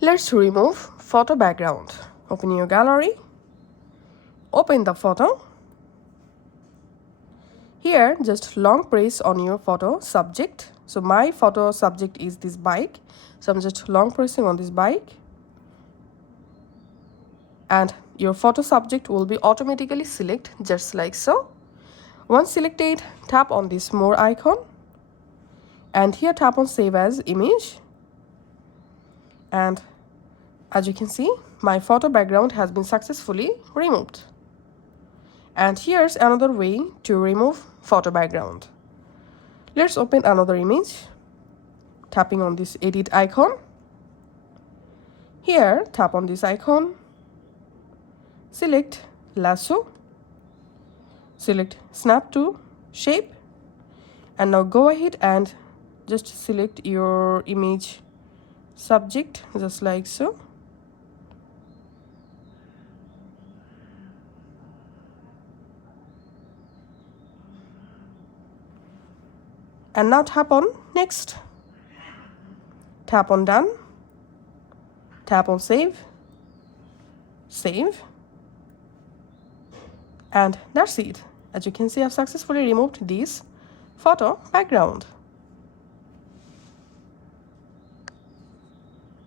Let's remove photo background. Open your gallery. Open the photo. Here, just long press on your photo subject. So my photo subject is this bike. So I'm just long pressing on this bike. And your photo subject will be automatically select just like so. Once selected, tap on this more icon. And here tap on save as image. And as you can see, my photo background has been successfully removed. And here's another way to remove photo background. Let's open another image. Tapping on this edit icon. Here, tap on this icon. Select lasso. Select snap to shape. And now go ahead and just select your image subject just like so. And now tap on next. Tap on done. Tap on save. Save. And that's it. As you can see, I've successfully removed this photo background.